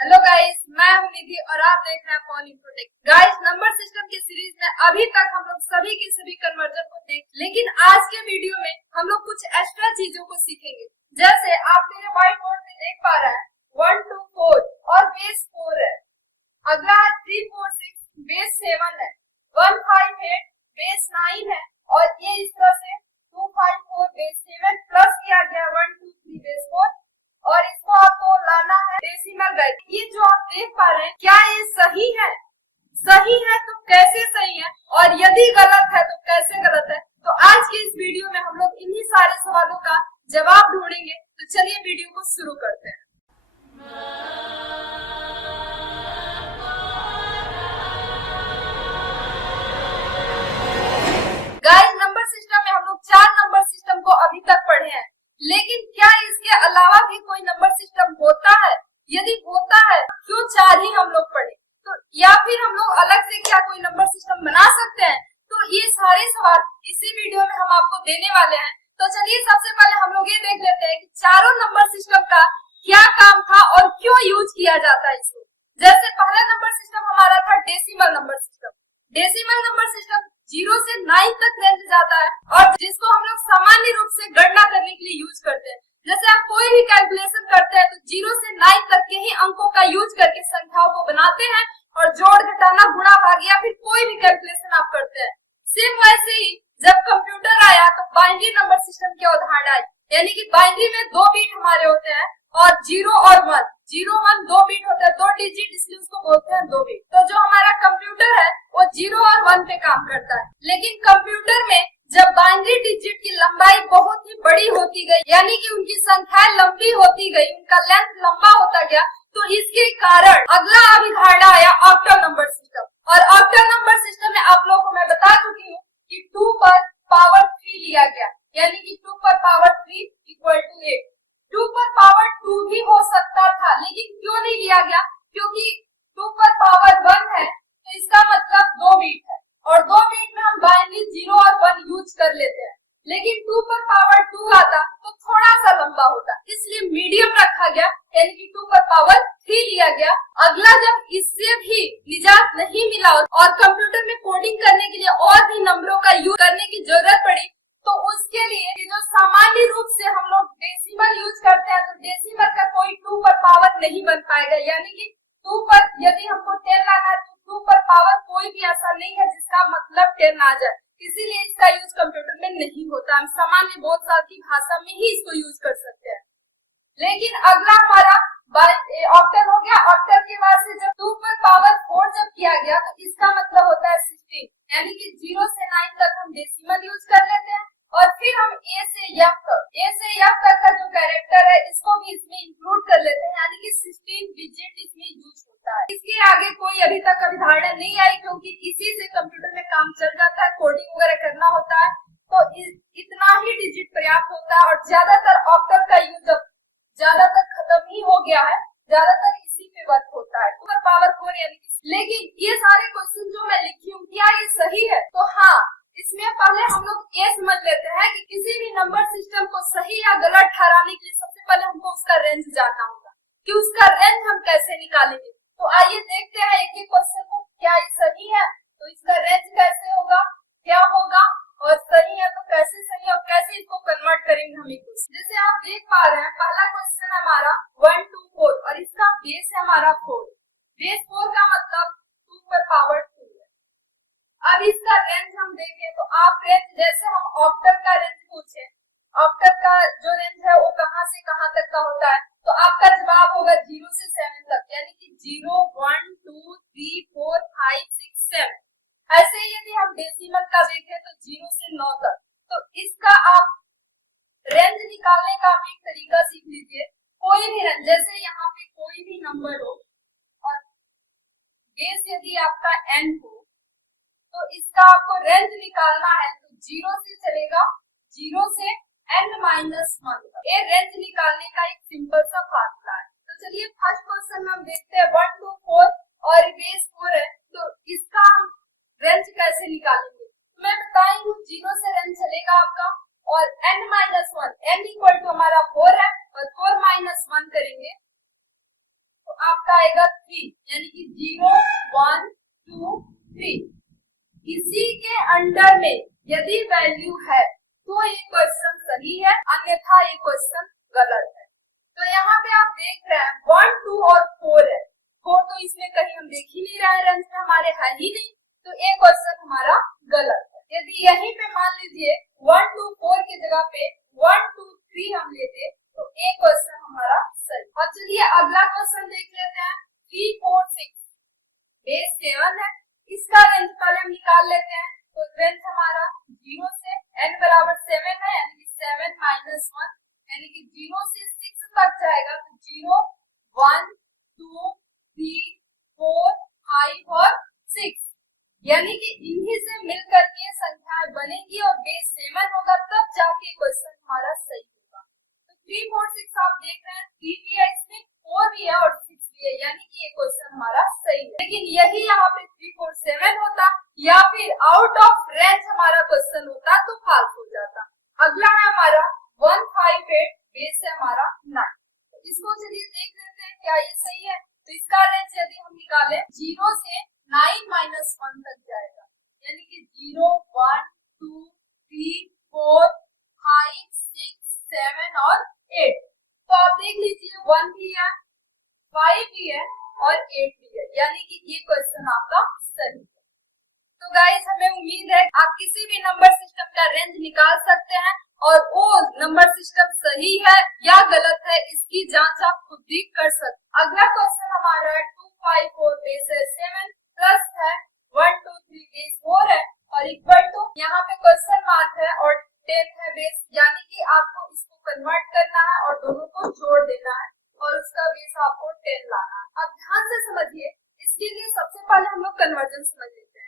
Hello guys, मैं हूं निधि और आप देख रहे हैं phone infotech. Guys, number system की सीरीज में अभी तक हम लोग सभी के सभी कन्वर्जन को देख, लेकिन आज के वीडियो में हम लोग कुछ एक्स्ट्रा चीजों को सीखेंगे। जैसे आप मेरे व्हाइट बोर्ड पे देख पा रहे हैं 1 2 4 और बेस 4 है। अगला 3 4 6 बेस 7 है, 1 5 8 बेस 9 है और ये इस तरह से 2 5 4 बेस 7 प्लस किया गया 1 2 3 बेस 4 और इसको आपको लाना है डेसिमल वैल्यू। ये जो आप देख पा रहे हैं, क्या ये सही है? सही है तो कैसे सही है और यदि गलत है तो कैसे गलत है? तो आज की इस वीडियो में हम लोग इन्हीं सारे सवालों का जवाब ढूंढेंगे। तो चलिए वीडियो को शुरू करते हैं। गाइस, नंबर सिस्टम में हम लोग 4 नंबर सिस्टम को अभी तक पढ़े हैं, लेकिन क्या इसके अलावा भी कोई नंबर सिस्टम होता है? यदि होता है क्यों 4 ही हम लोग पढ़े? तो या फिर हम लोग अलग से क्या कोई नंबर सिस्टम बना सकते हैं? तो ये सारे सवाल इसी वीडियो में हम आपको देने वाले हैं। तो चलिए सबसे पहले हम लोग ये देख लेते हैं कि चारों नंबर सिस्टम का क्या काम था और क्यों यूज किया जाता है इसको। जैसे पहला नंबर सिस्टम हमारा था decimal number system. Decimal number system 0 से 9 तक रेंज जाता है और जिसको हम लोग सामान्य रूप से गणना करने के लिए यूज करते हैं। जैसे आप कोई भी कैलकुलेशन करते हैं तो 0 से 9 तक के ही अंकों का यूज करके संख्याओं को बनाते हैं और जोड़ घटाना गुणा भाग या फिर कोई भी कैलकुलेशन आप करते हैं। सेम वैसे ही जब कंप्यूटर आया तो बाइनरी नंबर सिस्टम की अवधारणा आई, यानी कि बाइनरी में 2 बीट हमारे होते हैं और 0 और 1, 0 1 2 बीट होता है, 2 डिजिट, इसलिए उसको बोलते हैं 2 बीट। तो जो हमारा कंप्यूटर है वो 0 और 1 पे काम करता है। लेकिन कंप्यूटर में जब बाइनरी डिजिट की लंबाई बहुत ही बड़ी होती गई, यानी कि उनकी संख्याएं लंबी होती गई, उनका लेंथ लंबा होता गया, तो इसके कारण अगला अवधारणा आया ऑक्टल नंबर सिस्टम। और ऑक्टल नंबर सिस्टम में आप लोगों को मैं बता चुकी हूँ कि 2 पर पावर 3 लिया गया, यानी कि 2 पर पावर 3 इक्वल टू 8। 2 पर पावर 2 भी हो सकता था, लेकिन क्यों नहीं लिया गया? क्योंकि 2 पर पावर 1 है तो इसका मतलब 2 बीट है और 2 बीट में हम बाइनरी 0 और 1 यूज कर लेते हैं। लेकिन 2 पर पावर 2 आता तो थोड़ा सा लंबा होता, इसलिए मीडियम रखा गया, यानी कि 2 पर पावर 3 लिया गया। अगला जब इससे भी निजात नहीं मिला और कंप्यूटर में कोडिंग करने के लिए और भी नंबरों का यूज करने की जरूरत पड़ी, तो उसके लिए जो सामान्य रूप से हम लोग डेसिमल यूज करते हैं, तो डेसिमल का कोई 2 पर पावर नहीं बन पाएगा, यानी कि 2 पर यदि हमको 10 लाना है तो 2 पर पावर कोई भी ऐसा नहीं है जिसका मतलब 10 आ जाए, इसीलिए इसका यूज कंप्यूटर में नहीं होता। हम सामान्य बहुत साल की भाषा में ही इसको यूज कर सकते हैं। लेकिन अगला हमारा ऑक्टल हो गया। ऑक्टल के बाद से जब 2 पर पावर 4 जब किया गया तो इसका मतलब होता है 16, यानी कि 0 से 9 तक हम डेसिमल यूज कर लेते हैं और फिर हम ए से एफ तक का जो कैरेक्टर है इसको भी इसमें इंक्लूड कर लेते हैं, यानी कि 16 डिजिट इसमें यूज होता है। इसके आगे कोई अभी तक अवधारणा नहीं आई, क्योंकि इसी से कंप्यूटर में काम चल जाता है, कोडिंग वगैरह करना होता है, तो इतना ही डिजिट पर्याप्त होता है और ज्यादातर ऑक्टल का यूज ज्यादातर खत्म ही हो गया है, ज्यादातर इसी पे वर्क होता है, 2 पर पावर 4 यानी कि। लेकिन ये सारे क्वेश्चन जो मैं लिखी हूँ, क्या ये सही है? तो हाँ, इसमें पहले हम लोग ये समझ लेते हैं कि किसी भी नंबर सिस्टम को सही या गलत ठहराने के लिए सबसे पहले हमको उसका रेंज जानना होगा कि उसका रेंज हम कैसे निकालेंगे। तो आइए देखते हैं एक एक क्वेश्चन को, क्या ये सही है तो इसका रेंज कैसे होगा, क्या होगा, और सही है तो कैसे सही और कैसे इसको कन्वर्ट करेंगे हम एक। जैसे आप देख पा रहे हैं पहला क्वेश्चन है हमारा 1 2 4 और इसका बेस है हमारा 4। बेस 4 का मतलब 2 पर पावर 2 है। अब इसका रेंज हम देखें तो आप रेंज, जैसे हम ऑक्टल का रेंज पूछे, ऑक्टल का जो रेंज है वो कहां से कहां तक का होता है, तो आपका जवाब होगा 0 से 7 तक, यानी कि 0 1 2 3 4 5 6 7। ऐसे ही यदि हम डेसिमल का देखें तो 0 से 9 तक। तो इसका आप रेंज निकालने का आप एक तरीका सीख लीजिए। कोई भी रेंज, जैसे यहाँ पे कोई भी नंबर हो और बेस यदि आपका n हो, तो इसका आपको रेंज निकालना है तो 0 से चलेगा 0 से n-1 तक। ये रेंज निकालने का एक सिंपल सा फार्मूला है। तो चलिए फर्स्ट क्वेश्चन में हम देखते हैं 1 2 4 और बेस 4 है, तो इसका हम रेंज कैसे निकालेंगे? तो मैं बताई हूँ 0 से रेंज चलेगा आपका और n-1, n इक्वल टू हमारा 4 है और 4 - 1 करेंगे तो आपका आपका आएगा 3, यानी कि 0 1 2 3। इसी के अंडर में यदि वैल्यू है तो ये क्वेश्चन सही है, अन्यथा ये क्वेश्चन गलत है। तो यहाँ पे आप देख रहे हैं 1 2 और 4 है, 4 तो इसमें कहीं हम देख ही नहीं रहे, रेंज में हमारे है ही नहीं, तो ये क्वेश्चन हमारा गलत है। यदि यहीं पे मान लीजिए 1 2 4 की जगह पे 1 2 3 हम लेते तो ये क्वेश्चन हमारा सही। अब चलिए अगला क्वेश्चन देख लेते हैं। 3 4 6 बेस 7 है, इसका रेंज पहले हम निकाल लेते हैं। तो रेंज हमारा 0 से n बराबर 7 है, यानी कि 7 माइनस 1, यानी कि 0 से 6 तक जाएगा। तो 0 1 2 3 4 5 और 6, यानी कि इन्हीं से मिलकर के संख्याएं बनेगी और बेस 7 होगा, तब जाके क्वेश्चन हमारा सही होगा। तो 3 4 6 आप देख रहे हैं, 3 भी है इसमें, 4 भी है और 6 भी है, यानी कि ये क्वेश्चन हमारा सही है। लेकिन यही यहाँ पे 3 4 7 होता या फिर आउट ऑफ रेंज हमारा क्वेश्चन होता तो फाल्स हो जाता। अगला है हमारा 1 5 8, बेस है हमारा 9। तो इसको चलिए देख लेते हैं क्या ये सही है। तो इसका रेंज यदि हम निकालें 0 से 9 माइनस 1 तक जाएगा, यानी कि 0 1 2 3 4 5 6 7 और 8। तो आप देख लीजिए 1 भी है, 5 भी है और 8 भी है, यानी कि ये क्वेश्चन आपका सही है। तो गाइस हमें उम्मीद है आप किसी भी नंबर सिस्टम का रेंज निकाल सकते हैं और वो नंबर सिस्टम सही है या गलत है इसकी जांच आप खुद भी कर सकते हैं। अगला क्वेश्चन हमारा है 2 5 4 बेस है 7 प्लस है 1 2 3 बेस 4 है और इक्वल टू यहाँ पे क्वेश्चन मार्क है और 10 है बेस, यानी कि आपको इसको कन्वर्ट करना है और दोनों को जोड़ देना है और उसका बेस आपको 10 लाना है। अब ध्यान से समझिए, इसके लिए सबसे पहले हम लोग कन्वर्जन समझ लेते हैं।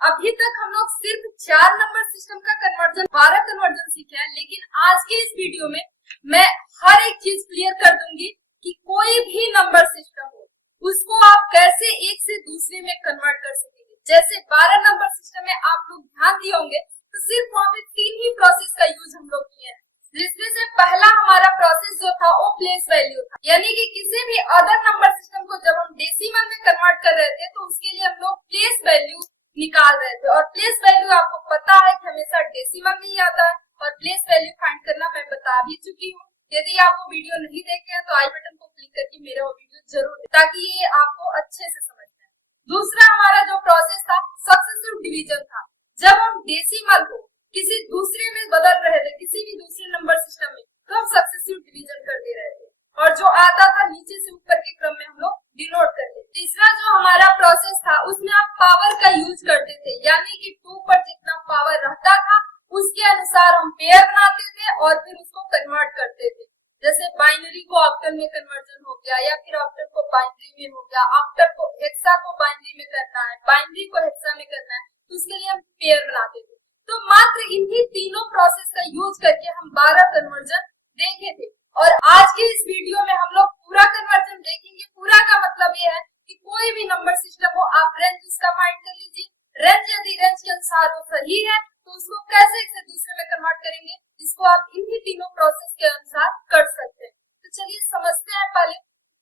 अभी तक हम लोग सिर्फ 4 नंबर सिस्टम का कन्वर्जन 12 कन्वर्जन सीखे हैं, लेकिन आज के इस वीडियो में मैं हर एक चीज क्लियर कर दूंगी कि कोई भी नंबर सिस्टम हो उसको आप कैसे एक से दूसरे में कन्वर्ट कर सकेंगे। जैसे 12 नंबर सिस्टम में आप लोग ध्यान दिए होंगे तो सिर्फ वहाँ पे 3 ही प्रोसेस का यूज हम लोग किए हैं, जिसमें से पहला हमारा प्रोसेस जो था वो प्लेस वैल्यू था, यानी कि किसी भी अदर नंबर सिस्टम को जब हम डेसिमल में कन्वर्ट कर रहे थे तो उसके लिए हम लोग प्लेस वैल्यू निकाल रहे थे और प्लेस वैल्यू आपको पता है कि हमेशा डेसिमल में ही आता है और प्लेस वैल्यू फाइंड करना मैं बता भी चुकी हूँ। यदि आप वो वीडियो नहीं देखे हैं तो आई बटन को क्लिक करके मेरा वो वीडियो जरूर देखें ताकि ये आपको अच्छे से समझ में। दूसरा हमारा जो प्रोसेस था सक्सेसिव डिवीजन था, जब हम डेसिमल को किसी दूसरे में बदल रहे थे, किसी भी दूसरे नंबर सिस्टम में, तो हम सक्सेसिव डिवीजन कर दे रहे थे और जो आता था नीचे से ऊपर के क्रम में हम लोग डिनोट करते। तीसरा जो हमारा प्रोसेस था उसमें आप पावर का यूज करते थे, यानी कि 2 पर जितना पावर रहता था उसके अनुसार हम पेयर बनाते थे और फिर उसको कन्वर्ट करते थे। जैसे बाइनरी को ऑक्टल में कन्वर्जन हो गया या फिर ऑक्टल को बाइनरी में हो गया, ऑक्टल को हेक्सा को बाइनरी में करना है, बाइनरी को हेक्सा में करना है, तो उसके लिए हम पेयर बनाते थे। तो मात्र इन्हीं तीनों प्रोसेस का यूज करके हम 12 कन्वर्जन देखे थे और आज के इस वीडियो में हम लोग पूरा कन्वर्जन देखेंगे। पूरा का मतलब ये है कि कोई भी नंबर सिस्टम हो आप रेंज उसका फाइंड कर लीजिए, रेंज यदि रेंज के अनुसार वो सही है तो उसको कैसे एक से दूसरे में कन्वर्ट करेंगे, इसको आप इन्हीं तीनों प्रोसेस के अनुसार कर सकते हैं। तो चलिए समझते हैं। पहले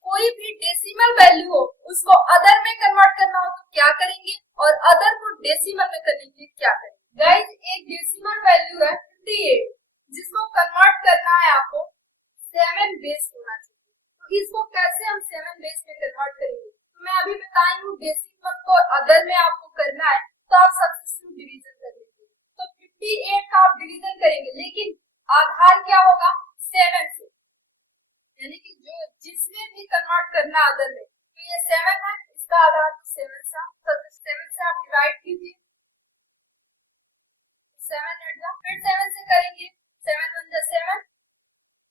कोई भी डेसिमल वैल्यू हो उसको अदर में कन्वर्ट करना हो तो क्या करेंगे और अदर को डेसिमल में करने के लिए क्या करेंगे। गाइस एक डेसिमल वैल्यू है 58, जिसको कन्वर्ट करना है आपको 7 बेस होना चाहिए। तो इसको कैसे हम 7 बेस में कन्वर्ट करेंगे, तो मैं अभी बताई हूँ डेसिमल को अदर में आपको करना है तो आप सक्सेसिव डिवीजन कर लीजिए। तो 58 का आप डिवीजन करेंगे, लेकिन आधार क्या होगा 7 से, यानी कि जो जिसमें भी कन्वर्ट करना अदर में, तो ये 7 है, इसका आधार 7 से आप डिवाइड कीजिए, 7 फिर 7 से करेंगे, 7 1 जा 7,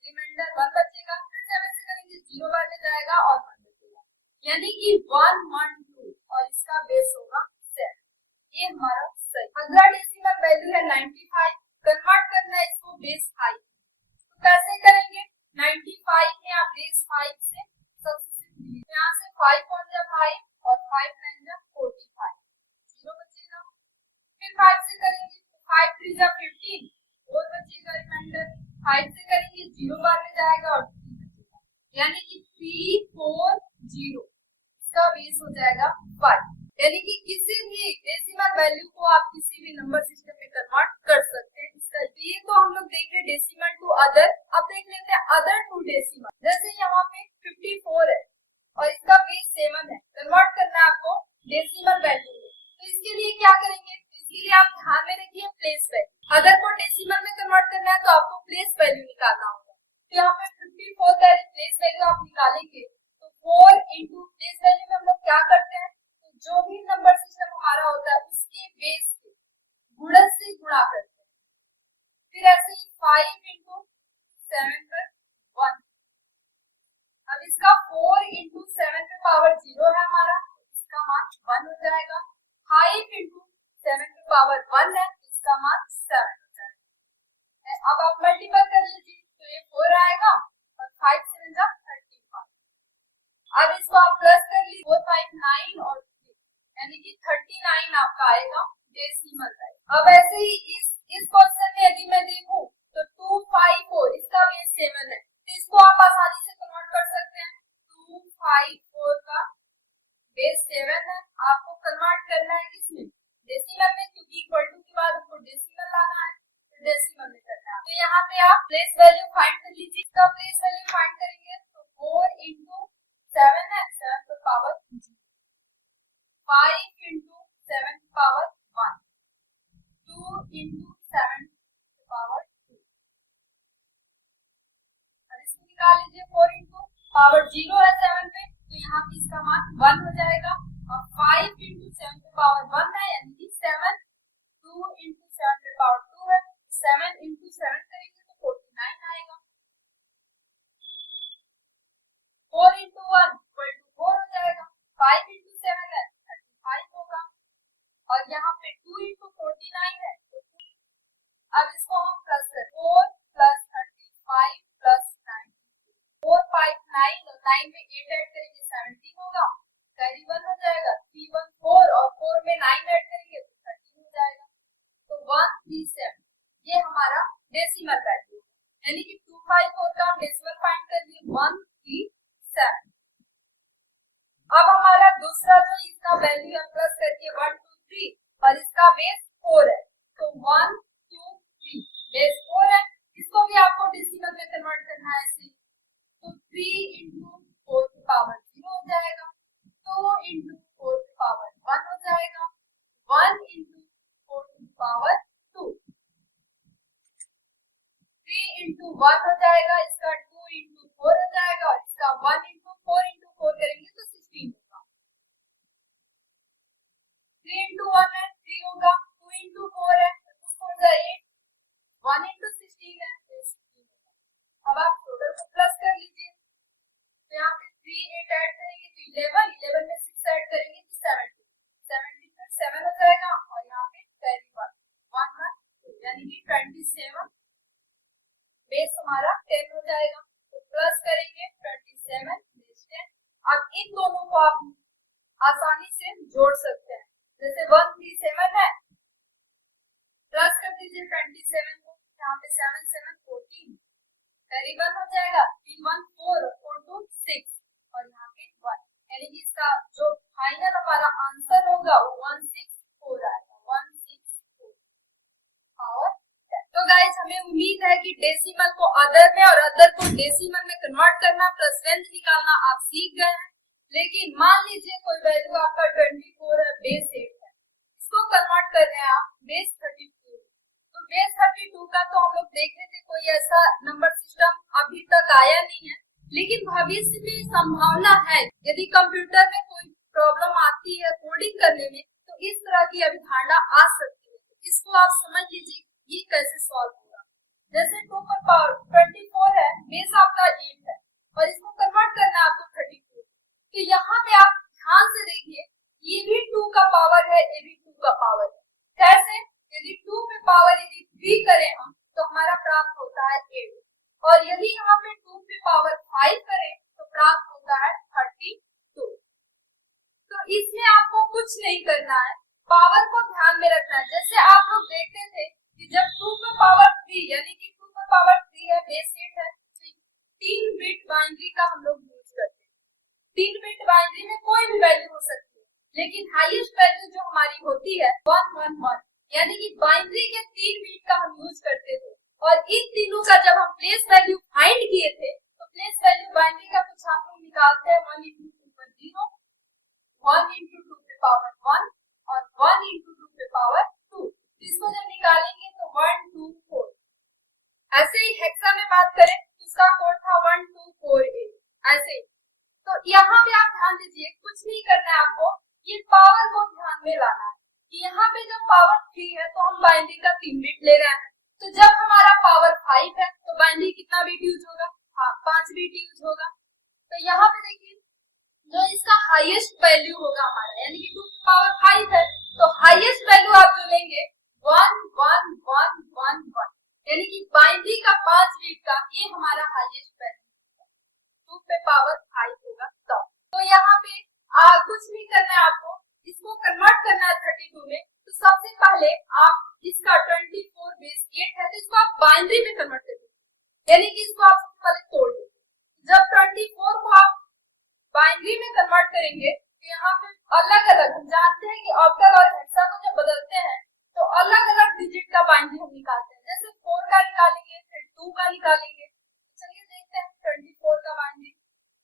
रिमाइंडर 1 बचेगा, फिर 7 से करेंगे 0 बार में जाएगा और 1 बचेगा, यानी कि 1 1 2 और इसका बेस होगा 7। ये हमारा सही। अगला डेसिमल वैल्यू है 95, कन्वर्ट करना है इसको बेस 5। तो कैसे करेंगे, 95 में आप बेस 5 से सब्स्टिट्यूट, यहाँ से 5 1 जा 5 और 5 9 जा 45, 0 बचेगा। फिर 5 से करेंगे तो 5 3 जा 15 और बचेगा रिमाइंडर, 5 से करेंगे 0 बार में जाएगा और 3 बचेगा, यानी कि 3 4 0। इसका बेस हो जाएगा 5। यानी कि किसी भी डेसिमल वैल्यू को आप किसी भी नंबर सिस्टम में कन्वर्ट कर सकते हैं। इसका ये तो हम लोग देख रहे डेसिमल टू अदर। अब देख लेते हैं अदर टू डेसिमल। जैसे यहाँ पे 54 है और इसका बेस 7 है, कन्वर्ट करना है आपको डेसिमल वैल्यू में। तो इसके लिए क्या करेंगे, इसके लिए आप ध्यान में रखिए प्लेस वैल्यू। अगर को डेसिमल में कन्वर्ट करना है तो आपको प्लेस वैल्यू निकालना होगा। तो यहाँ पे 54 का प्लेस वैल्यू आप निकालेंगे तो 4 इंटू प्लेस वैल्यू में हम लोग क्या करते हैं, जो भी नंबर सिस्टम हमारा होता है उसके बेस के गुणज से गुणा करते हैं। फिर ऐसे ही 5 इंटू 7 पर 1। अब इसका 4 इंटू 7 पे पावर 0 है हमारा, इसका मान 1 हो जाएगा। 5 इंटू 7 पे पावर 1 है, इसका मान 7 हो जाएगा। अब आप मल्टीपल कर लीजिए तो ये 4 आएगा और 5 7 जा 35। अब इसको आप प्लस कर लीजिए, 4 5 9 और यानी कि 39 आपका आएगा डेसिमल वैल्यू। अब ऐसे ही इस क्वेश्चन में यदि मैं देखूं तो 254 इसका बेस 7 है, तो इसको आप आसानी से कन्वर्ट कर सकते हैं। 254 का बेस 7 है, आपको कन्वर्ट करना है किसमें, डेसिमल में, क्योंकि इक्वल टू के बाद हमको डेसिमल लाना है, तो डेसिमल में करना है। तो यहाँ पे आप प्लेस वैल्यू फाइंड कर लीजिए। इसका प्लेस वैल्यू फाइंड करेंगे तो 4 इंटू 7 है, 7 पर power 5 into 7 power 1, 2 into 7 power 2। अब इसको निकाल लीजिए। 4 इंटू पावर 0 है 7 पे, तो यहाँ पे इसका मान 1 हो जाएगा। और 5 इंटू 7 पे पावर 1 है, यानी कि 7। 2 इंटू 7 पे पावर 2 है, 7 इंटू 7 करेंगे तो 49 आएगा। 4 इंटू 1 इक्वल टू 4 हो जाएगा। 5 इंटू 7 है 35 होगा। और यहाँ पे 2 इंटू 49 है, तो अब इसको हम प्लस करें, 4 प्लस 35 प्लस 9, 4 5 9 और 9 में 8 ऐड करेंगे 17 होगा, कैरी 1 हो जाएगा। 3 1 4 और 4 में 9 ऐड करेंगे तो 13 हो जाएगा। तो 137 ये हमारा डेसिमल वैल्यू, यानी कि 254 का हम डेसिमल फाइंड कर लिए 137। अब हमारा दूसरा जो इसका वैल्यू है प्लस करके 1 2 3 और इसका बेस 4 है, तो 1 2 3 बेस 4 है, इसको भी आपको डेसिमल में कन्वर्ट करना है ऐसे। तो 3 इंटू 4 की पावर 0 हो जाएगा, 2 इंटू 4 की पावर 1 हो जाएगा, 1 इंटू 4 की पावर 2, 3 इंटू 1 हो जाएगा, इसका 2 इंटू 4 हो जाएगा और इसका 1 इंटू 4 करेंगे तो 16 होगा। 3 इंटू 1 है 3 होगा, 2 इंटू 4 है 2 4 जा 8, 1 इंटू 16 है तो 16 होगा। अब आप टोटल को प्लस कर लीजिए, तो यहाँ पे 3 8 ऐड करेंगे तो 11, 11 में 6 ऐड करेंगे तो 17, 17 पर 7 हो जाएगा और यहाँ पे कैरी 1 1 1, यानी कि 27 बेस हमारा 10 हो जाएगा। तो प्लस करेंगे 27 बेस 10। अब इन दोनों को आप आसानी से जोड़ सकते हैं, जैसे 137 है, प्लस कर दीजिए 27 को, यहाँ पे 7 7 14, कैरी 1 हो जाएगा, 3 1 4 और 4 2 6 और यहाँ पे 1, यानी कि इसका जो फाइनल हमारा आंसर होगा वो 164 आएगा, 164 पावर 10। तो गाइस हमें उम्मीद है कि डेसिमल को अदर में और अदर को डेसिमल में कन्वर्ट करना प्लस रेंज निकालना आप सीख गए हैं। लेकिन मान लीजिए कोई वैल्यू आपका 24 है, बेस 8 है, इसको कन्वर्ट कर रहे हैं आप बेस 32, तो बेस 32 का तो हम लोग देख रहे थे कोई ऐसा नंबर सिस्टम अभी तक आया नहीं है, लेकिन भविष्य में संभावना है यदि कंप्यूटर में कोई प्रॉब्लम आती है कोडिंग करने में तो इस तरह की अवधारणा आ सकती है। इसको आप समझ लीजिए ये कैसे सॉल्व होगा। जैसे 2 पर पावर 24 है, बेस आपका 8 है और इसको कन्वर्ट करना है आपको 32, तो यहाँ पे आप ध्यान से देखिए ये भी 2 का पावर है, ये भी 2 का पावर है। कैसे, यदि 2 पे पावर यदि 3 करें हम तो हमारा प्राप्त होता है 8 और यदि यहाँ पे 2 पे पावर 5 करें तो प्राप्त होता है 32। तो इसमें आपको कुछ नहीं करना है, पावर को ध्यान में रखना है। जैसे आप लोग देखते थे कि जब 2 पे पावर 3 यानी कि 2 पे पावर 3 है, बेस 8 है, तो 3 बिट बाइनरी का हम लोग यूज करते हैं। 3 बिट बाइनरी में कोई भी वैल्यू हो सकती है, लेकिन हाईएस्ट वैल्यू जो हमारी होती है 111, यानी कि बाइनरी के 3 बिट का हम यूज करते थे। और इन तीनों का जब हम प्लेस वैल्यू फाइंड किए थे तो प्लेस वैल्यू बाइनरी का कुछ आप लोग निकालते हैं 1 into 2 पर 0, 1 into 2 पे पावर 1 और 1 into 2 पे पावर 2। इसको जब निकालेंगे तो 1 2 4। ऐसे ही हेक्सा में बात करें तो उसका कोड था 1 2 4 8। ऐसे ही तो यहाँ पे आप ध्यान दीजिए, कुछ नहीं करना है आपको, ये पावर को ध्यान में लाना है कि यहाँ पे जब पावर 3 है तो हम बाइनरी का 3 बिट ले रहे हैं। तो जब हमारा पावर 5 है तो बाइनरी कितना बिट यूज होगा? हाँ, 5 बिट यूज होगा। तो यहाँ पे देखिए जो इसका हाईएस्ट वैल्यू होगा हमारा, यानी कि 2 की पावर 5 है तो हाईएस्ट वैल्यू आप जो लेंगे 1 1 1 1 1, यानी कि बाइनरी का 5 बिट का ये हमारा हाईएस्ट वैल्यू 2 पे पावर 5 होगा। तो यहाँ पे कुछ नहीं करना है आपको, इसको कन्वर्ट करना है 32 में। तो सबसे पहले आप इसका 24 बेस 8 है तो इसको आप बाइनरी में कन्वर्ट कर दीजिए, यानी कि इसको आप सबसे पहले तोड़ दीजिए। जब 24 को आप बाइनरी में कन्वर्ट करेंगे तो यहाँ पे अलग अलग, हम जानते हैं कि ऑक्टल और हेक्सा को जब बदलते हैं तो अलग अलग डिजिट का बाइनरी हम निकालते हैं, जैसे 4 का निकालेंगे फिर 2 का निकालेंगे। चलिए देखते हैं 24 का बाइनरी।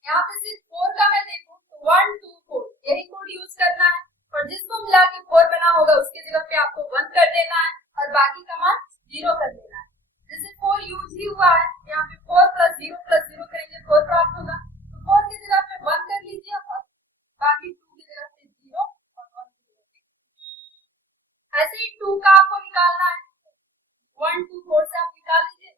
यहाँ पे सिर्फ 4 का मैं देखूं तो 1 2 4 यही कोड यूज करना है, और जिसको मिला के 4 बना होगा उसकी जगह पे आपको 1 कर देना है और बाकी का मान 0 कर देना है। जैसे 4 यूज ही हुआ है, यहाँ पे 4 + 0 करेंगे 4 प्राप्त होगा, तो 4 की जगह पे 1 कर लीजिए और बाकी 2 की जगह पे 0 और 1 की जगह पे। ऐसे ही 2 का आपको निकालना है, 1 2 4 से आप निकाल लीजिए,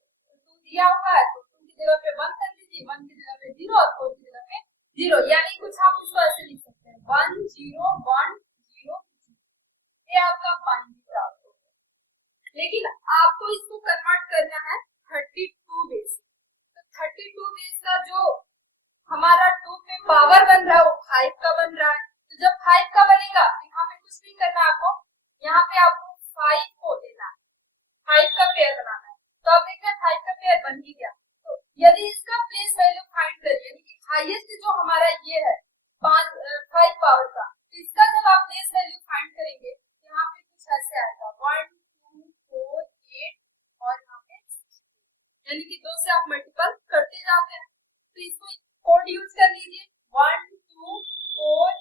2 दिया हुआ है तो 2 की जगह पे 1 कर लीजिए, 1 की जगह पे 0 और 4 की जगह पे 0, यानी कुछ आप इसको ऐसे लिख सकते हैं 1 0 1 0। ये आपका बाइनरी प्राप्त होगा। लेकिन आपको इसको कन्वर्ट करना है 32 बेस। तो 32 बेस का जो हमारा 2 पे पावर बन रहा है वो 5 का बन रहा है। तो जब 5 का बनेगा तो यहाँ पे कुछ नहीं करना आपको, यहाँ पे आपको 5 को लेना है, 5 का पेयर बनाना है। तो आप देखते हैं 5 का पेयर बन ही गया। तो यदि इसका प्लेस वैल्यू फाइंड करें, यानी कि हाईएस्ट जो हमारा ये है 5 पावर का, तो इसका जब आप प्लेस वैल्यू फाइंड करेंगे तो यहाँ पे कुछ ऐसे आएगा 1 2 4 8 और यहाँ पे 16, यानी कि 2 से आप मल्टीपल करते जाते हैं। तो इसको कोड यूज कर लीजिए 1 2 4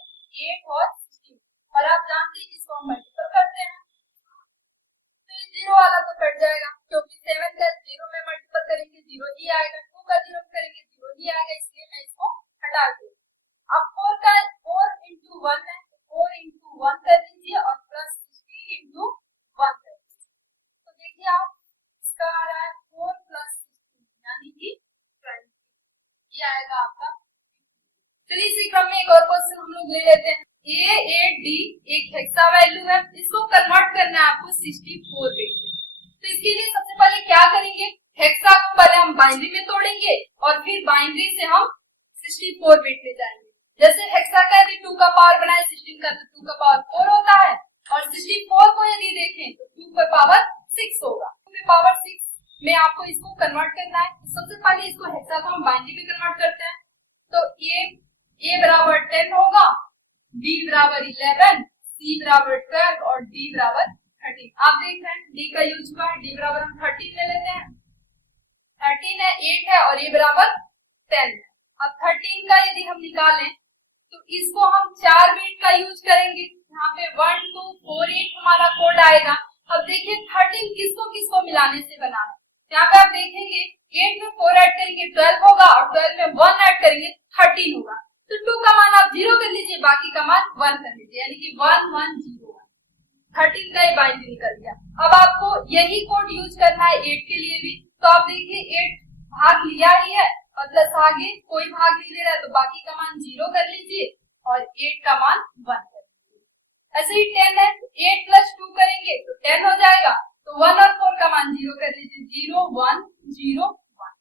8 और 16, और आप जानते हैं इसको हम मल्टीपल करते हैं तो ये 0 वाला तो कट जाएगा, क्योंकि 7 का 0 में मल्टीपल करेंगे 0 ही आएगा, 2 का 0 करेंगे 0 ही आएगा, इसलिए मैं इसको हटा दूंगा। अब 4 का 4 into 1 है, 4 into 1 कर लीजिए और प्लस 16 into 1 कर लीजिए। तो देखिए आप इसका आ रहा है 4 + 16 यानी कि 20, ये आएगा आपका। चलिए इसी क्रम में एक और क्वेश्चन हम लोग ले लेते हैं। A8D एक हेक्सा वैल्यू है, इसको कन्वर्ट करना है आपको 64 बिट में। तो इसके लिए सबसे पहले क्या करेंगे, हेक्सा को पहले हम बाइनरी में तोड़ेंगे और फिर बाइनरी से हम 64 बिट ले जाएंगे। जैसे हेक्सा का यदि 2 का पावर बनाए 16 का तो 2 का पावर 4 होता है, और 64 को यदि देखें तो 2 का पावर 6 होगा। 2 के पावर 6 में आपको इसको कन्वर्ट करना है। सबसे पहले इसको हेक्सा को हम बाइनरी में कन्वर्ट करते हैं। तो A बराबर 10 होगा, B बराबर 11, C बराबर 12 और D बराबर 13। आप देख रहे हैं D का यूज हुआ है, D बराबर हम 13 ले लेते हैं। 13 है, 8 है और A बराबर 10 है। अब 13 का यदि हम निकालें तो इसको हम 4 बिट का यूज करेंगे, यहाँ पे 1 2 4 8 हमारा कोड आएगा। अब देखिए 13 किसको किसको मिलाने से बना है, यहाँ पे आप देखेंगे 8 में 4 ऐड करेंगे 12 होगा और 12 में 1 ऐड करेंगे 13 होगा। तो 2 का मान आप 0 कर लीजिए, बाकी का मान 1 कर लीजिए, यानी कि 1 1 0 1। 13 का ये बाइनरी निकल गया। अब आपको यही कोड यूज करना है 8 के लिए भी। तो आप देखिए 8 भाग लिया ही है और प्लस आगे कोई भाग नहीं ले रहा है, तो बाकी का मान 0 कर लीजिए और 8 का मान 1 कर लीजिए। ऐसे ही 10 है, 8 + 2 करेंगे तो 10 हो जाएगा, तो 1 और 4 का मान 0 कर लीजिए, 0 1 0 1।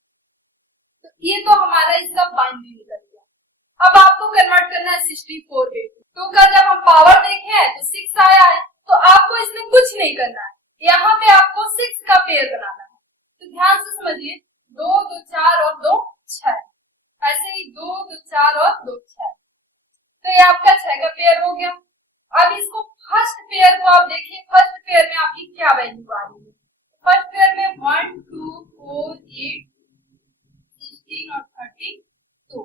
तो ये तो हमारा इसका बाइनरी निकल गया। अब आपको कन्वर्ट करना है 64 बिट। 2 का जब हम पावर देखे हैं तो 6 आया है, तो आपको इसमें कुछ नहीं करना है, यहाँ पे आपको 6 का पेयर बनाना है। तो ध्यान से समझिए, 2 2 4 और 2 6, ऐसे ही 2 2 4 और 2 6। पेयर हो गया। अब इसको फर्स्ट पेयर को आप देखिए, फर्स्ट पेयर में आपकी क्या वैल्यू आ रही है। फर्स्ट पेयर में 1 2 4 8 16 और 32।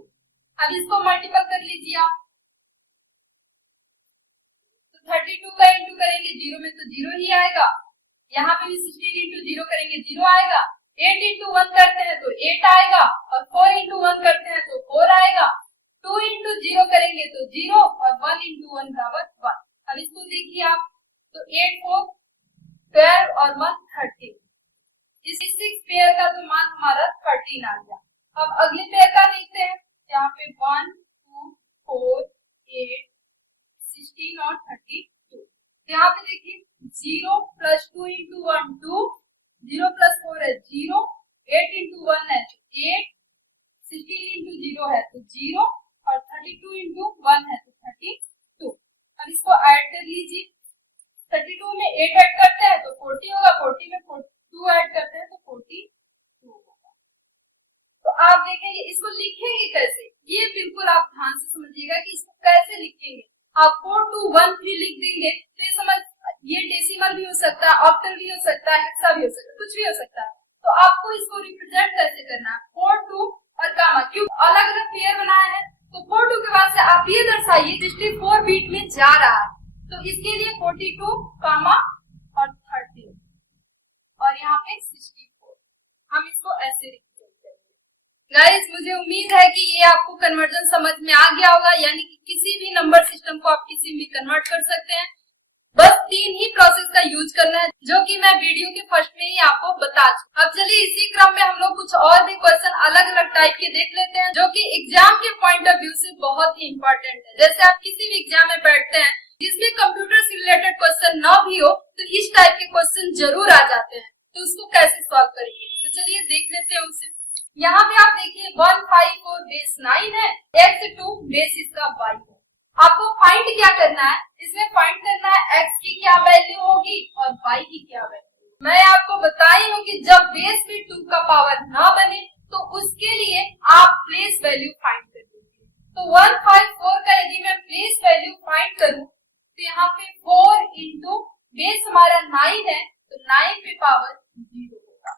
अब इसको मल्टीपल कर लीजिए आप, तो 32 का इंटू करेंगे जीरो में तो जीरो ही आएगा, यहाँ पे भी 16 इंटू जीरो करेंगे जीरो आएगा, 8 इंटू 1 करते हैं तो 8 आएगा, और 4 इंटू 1 करते हैं तो 4 आएगा, 2 इंटू जीरो करेंगे तो जीरो, और 1 इंटू 1 बराबर 1। अब इसको देखिए आप, तो 8 4 12 और 1 13, इस 6 पेयर का तो मान हमारा 13 आ गया। अब अगले पेयर का देखते हैं, यहाँ पे 1 2 4 8 16 और 32। यहाँ पे देखिए 0 प्लस 2 इंटू 1 2, 0 प्लस 4 है 0, 8 इंटू 1 है 8, 16 इंटू 0 है तो 0, और 32 इंटू 1 है तो 32। अब इसको ऐड कर लीजिए, 32 में 8 ऐड करते हैं तो 40 होगा, 40 में 2 ऐड करते हैं तो 42 होगा। तो आप देखेंगे इसको लिखेंगे कैसे, ये बिल्कुल आप ध्यान से समझिएगा कि इसको कैसे लिखेंगे। आप 4 2 1 3 लिख देंगे तो ये समझ, ये डेसिमल भी हो सकता है, ऑक्टल भी हो सकता है, हेक्सा भी हो सकता है, कुछ भी हो सकता है। तो आपको इसको रिप्रेजेंट कैसे करना है, 4 2 और गामा, क्यों अलग अलग पेयर बनाया है, तो 4 2 के बाद से आप ये दर्शाइए 64 बीट में जा रहा है, तो इसके लिए 42 कामा और 30 और यहाँ पे 64, हम इसको ऐसे लिखेंगे। गाइस मुझे उम्मीद है कि ये आपको कन्वर्जन समझ में आ गया होगा, यानी कि किसी भी नंबर सिस्टम को आप किसी में कन्वर्ट कर सकते हैं। बस 3 ही प्रोसेस का यूज करना है, जो कि मैं वीडियो के फर्स्ट में ही आपको बता चुकी। अब चलिए इसी क्रम में हम लोग कुछ और भी क्वेश्चन अलग अलग टाइप के देख लेते हैं, जो कि एग्जाम के पॉइंट ऑफ व्यू से बहुत ही इम्पोर्टेंट है। जैसे आप किसी भी एग्जाम में बैठते हैं जिसमें कंप्यूटर से रिलेटेड क्वेश्चन न भी हो, तो इस टाइप के क्वेश्चन जरूर आ जाते हैं, तो उसको कैसे सॉल्व करेंगे, तो चलिए देख लेते हैं उसे। यहाँ पे आप देखिए 154 बेस 9 है, x2 बेस इसका y है। आपको फाइंड क्या करना है, इसमें फाइंड करना है x की क्या वैल्यू होगी और y की क्या वैल्यू। मैं आपको बताई हूँ कि जब बेस में 2 का पावर न बने तो उसके लिए आप प्लेस वैल्यू फाइंड कर लीजिए। तो 154 का यदि मैं प्लेस वैल्यू फाइंड करूँ तो यहाँ पे 4 इंटू बेस हमारा 9 है, तो 9 पे पावर 0 होगा।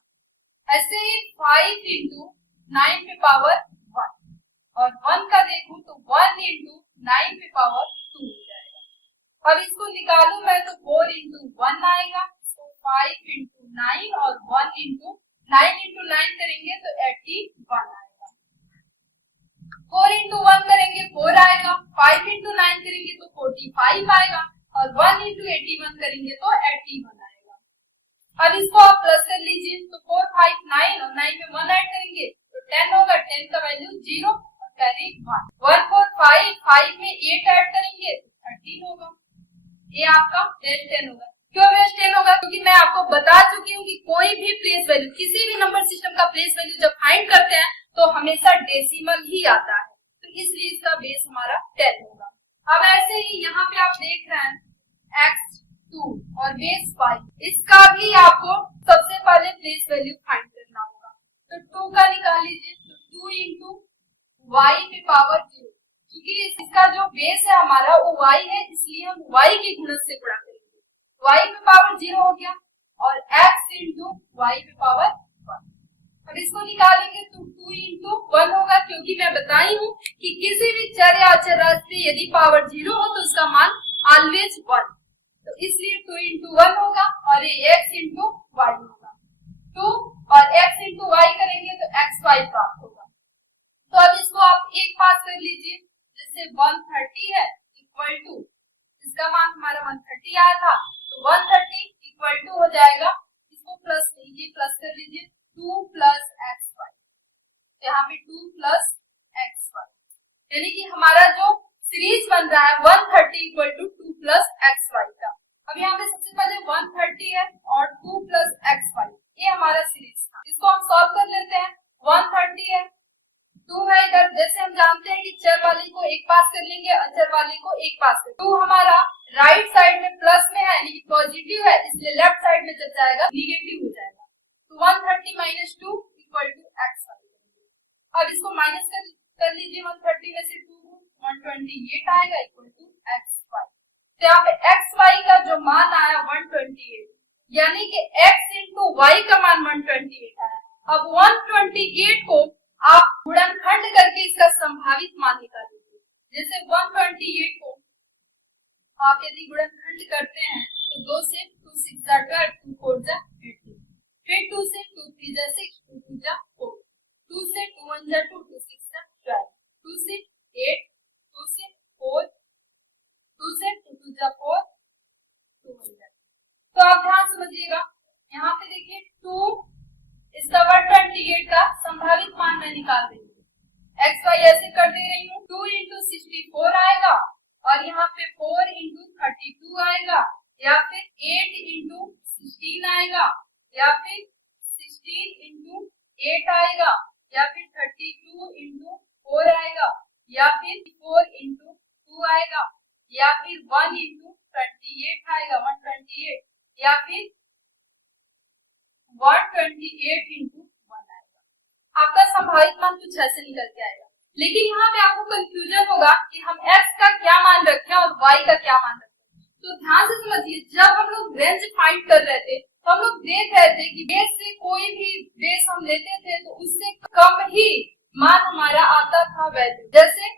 ऐसे ही 5 इंटू 9 पे पावर 1, और 1 का देखूं तो 1 इंटू 9 पे पावर 2 हो जाएगा। अब इसको निकालूं मैं तो 4 इंटू 1 आएगा, तो 5 इंटू 9 और 1 इंटू 9 करेंगे तो 81 आएगा। 4 इंटू 1 करेंगे 4 आएगा, 5 इंटू 9 करेंगे तो 45 आएगा, और 1 इंटू 81 करेंगे तो 81 आएगा। अब इसको आप प्लस कर लीजिए, तो 4 5 9 और 9 में 1 ऐड करेंगे तो 10 होगा, 10 का वैल्यू 0 और कैरी 1। 1 4 5 5 में 8 ऐड करेंगे तो 13 होगा, ये आपका बेस 10 होगा। क्यों बेस 10 होगा, क्योंकि मैं आपको बता चुकी हूँ कि कोई भी प्लेस वैल्यू, किसी भी नंबर सिस्टम का प्लेस वैल्यू जब फाइंड करते हैं तो हमेशा डेसिमल ही आता है, तो इसलिए इसका बेस हमारा 10 होगा। अब ऐसे ही यहाँ पे आप देख रहे हैं x2 और बेस 5, इसका भी आपको सबसे पहले प्लेस वैल्यू फाइंड करना होगा। तो 2 का निकाल लीजिए, तो 2 इंटू y पे पावर 0, क्योंकि इसका जो बेस है हमारा वो y है, इसलिए हम y के गुणज से गुणा करेंगे। y पे पावर 0 हो गया, और x इंटू y पे पावर 1। अब इसको निकालेंगे तो 2 इंटू 1 होगा, क्योंकि मैं बताई हूँ कि किसी भी चर या अचर राशि यदि पावर 0 हो तो उसका मान ऑलवेज 1, तो इसलिए 2 इंटू 1 होगा, और ये x इंटू y होगा। 2 और x इंटू y करेंगे तो xy प्राप्त होगा। तो अब इसको आप एक पास कर लीजिए, जैसे 130 है इक्वल टू, इसका मान हमारा 130 आया था, तो 130 इक्वल टू हो जाएगा, इसको प्लस लीजिए, प्लस कर लीजिए 2 प्लस xy, यहाँ पे 2 प्लस xy, यानी कि हमारा जो सीरीज बन रहा है 130 इक्वल टू 2 प्लस xy का। अब यहाँ पे सबसे पहले 130 है और 2 प्लस xy, ये हमारा सीरीज था। इसको हम सॉल्व कर लेते हैं। 130 है, 2 है इधर, जैसे हम जानते हैं कि चर वाले को एक पास कर लेंगे, अचर वाले को एक पास कर। 2 हमारा राइट साइड में प्लस में है, यानी कि पॉजिटिव है, इसलिए लेफ्ट साइड में जब जाएगा निगेटिव हो जाएगा। तो 130 माइनस 2 इक्वल टू xy। अब इसको माइनस कर लीजिए 130 में से 2 को, 128 आएगा इक्वल टू xy। तो यहाँ पे xy का जो मान आया 128, यानी कि x इंटू वाई का मान 128 आया। अब 128 को आप गुणनखंड करके इसका संभावित मान निकाल लीजिए। जैसे 128 को आप यदि गुणनखंड करते हैं तो 2 से 2 6 जा 12, 2 4 जा 18, फिर 2 से 2 3 जा 6, 2 2 जा 4, 2 से 2 1 जा 2, 2 6 जा 12, 2 से 8, 2 से 4, 2 से 2 2 जा 4, 2 1 जा। तो आप ध्यान समझिएगा, यहाँ पे देखिए 2 इसका 128 का संभावित मान मैं निकाल रही हूँ। एक्स वाई ऐसे कर दे रही हूँ, 2 इंटू 64 आएगा और यहाँ पे 4 इंटू 32 आएगा, या फिर 8 इंटू 16 आएगा, या फिर 16 इंटू 8 आएगा, या फिर 32 इंटू 4 आएगा, या फिर 4 इंटू 2 आएगा, या फिर 1 इंटू 28 आएगा 128, या फिर 128 इंटू 1 आएगा। आपका संभावित मान कुछ ऐसे निकल के आएगा। लेकिन यहाँ पे आपको कंफ्यूजन होगा कि हम x का क्या मान रखें और y का क्या मान रखें। तो ध्यान से समझिए, जब हम लोग रेंज फाइंड कर रहे थे तो हम लोग देख रहे थे कि बेस से कोई भी बेस हम लेते थे तो उससे कम ही मान हमारा आता था वैल्यू। जैसे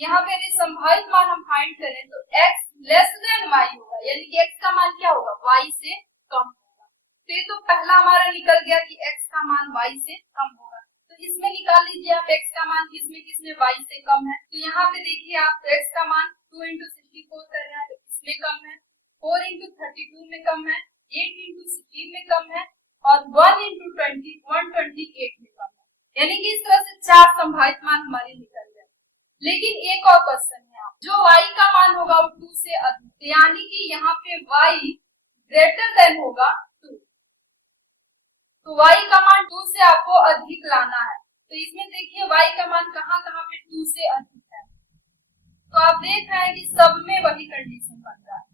यहाँ पे यदि संभावित मान हम फाइंड करें तो x लेस देन y होगा, यानी कि x का मान क्या होगा, y से कम होगा। तो ये तो पहला हमारा निकल गया कि x का मान y से कम होगा। तो इसमें निकाल लीजिए आप x का मान किसमें किसमें y से कम है। तो यहाँ पे देखिए आप x का मान 2 इंटू 64 कर रहे हैं तो इसमें कम है, 4 इंटू 32 में कम है, 8 इंटू 16 में कम है और 1 इंटू 20 128 में कम है। यानी कि इस तरह से 4 संभावित मान हमारे निकल गए। लेकिन एक और क्वेश्चन है, जो y का मान होगा वो 2 से अधिक, यानी कि यहाँ पे y ग्रेटर देन होगा 2। तो y का मान 2 से आपको अधिक लाना है। तो इसमें देखिए y का मान कहाँ कहाँ पे 2 से अधिक है। तो आप देख रहे हैं कि सब में वही कंडीशन बन रहा है,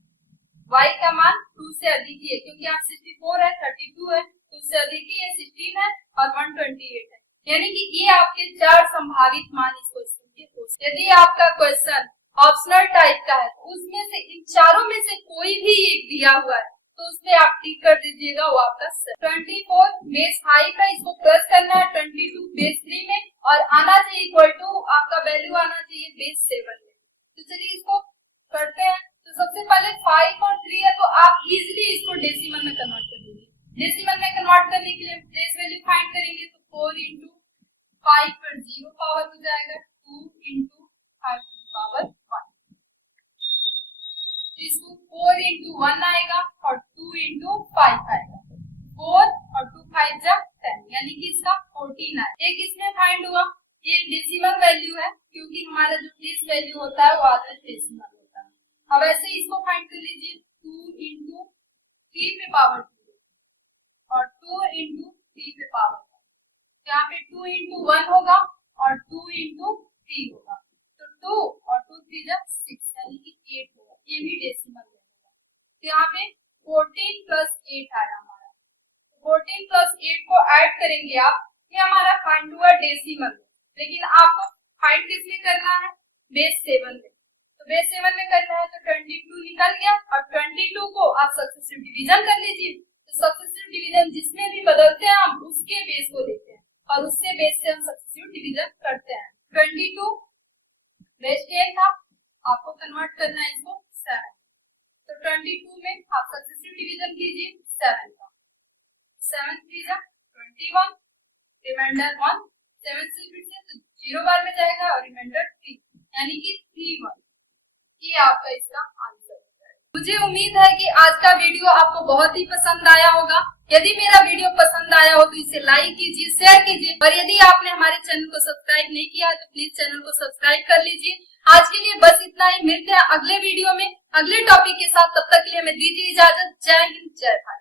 y का मान 2 से अधिक ही है, क्योंकि आप 64 है, 32 है, 2 से अधिक ही है, 16 है और 128 है। यानी कि ये आपके 4 संभावित मान इस क्वेश्चन के हो सकते हैं। यदि आपका क्वेश्चन ऑप्शनल टाइप का है तो उसमें से इन चारों में से कोई भी एक दिया हुआ है तो उसमें आप टिक कर दीजिएगा, वो आपका 24 बेस 5 है, इसको प्लस करना है 22 बेस 3 में और आना चाहिए इक्वल टू आपका वैल्यू आना चाहिए बेस 7 में। तो चलिए इसको करते हैं। तो सबसे पहले 5 और 3 है तो आप इजीली इसको डेसिमल में कन्वर्ट कर लीजिए। डेसिमल में कन्वर्ट करने के लिए बेस वैल्यू फाइंड करेंगे तो 4 इंटू 5 पर 0 पावर हो जाएगा, 2 इंटू 5 टू द पावर 1। इसको 4 इंटू 1 आएगा और 2 इंटू 5 आएगा, 4 और 2 5 जा 10, यानी कि इसका 14 आएगा। एक इसमें फाइंड हुआ, ये डेसिमल वैल्यू है क्योंकि हमारा जो प्लेस वैल्यू होता है वो आता है डेसिमल होता है। अब ऐसे इसको फाइंड कर लीजिए, 2 इंटू 3 पे पावर 0 और 2 इंटू 3 पे पावर 1। यहाँ पे 2 इंटू 1 होगा और 2 इंटू 3 होगा, तो 2 और 2 3 जा 6, यानी कि 8 होगा। ये भी डेसिमल में होगा। तो यहाँ पे 14 प्लस 8 आया हमारा, 14 प्लस 8 को ऐड करेंगे आप, ये हमारा फाइंड हुआ डेसिमल में। लेकिन आपको फाइंड किस में करना है, बेस 7 में। तो बेस 7 में करना है तो 22 निकल गया और 22 को आप सक्सेसिव डिवीजन कर लीजिए। तो सक्सेसिव डिवीजन जिसमें भी बदलते हैं हम उसके बेस को लेते हैं और उससे बेस से हम सक्सेसिव डिवीजन करते हैं। 22 बेस 10 था, आपको कन्वर्ट करना है इसको 7। तो 22 में आप सक्सेसिव डिवीजन कीजिए 7 का, 7 3 जा 21, रिमाइंडर 1, 7 से फिर से तो 0 बार में जाएगा और रिमाइंडर 3, यानी कि 31। ये आपका इसका आंसर है। मुझे उम्मीद है कि आज का वीडियो आपको बहुत ही पसंद आया होगा। यदि मेरा वीडियो पसंद आया हो तो इसे लाइक कीजिए, शेयर कीजिए और यदि आपने हमारे चैनल को सब्सक्राइब नहीं किया तो प्लीज चैनल को सब्सक्राइब कर लीजिए। आज के लिए बस इतना ही, मिलते हैं अगले वीडियो में अगले टॉपिक के साथ। तब तक के लिए हमें दीजिए इजाजत। जय हिंद, जय भारत।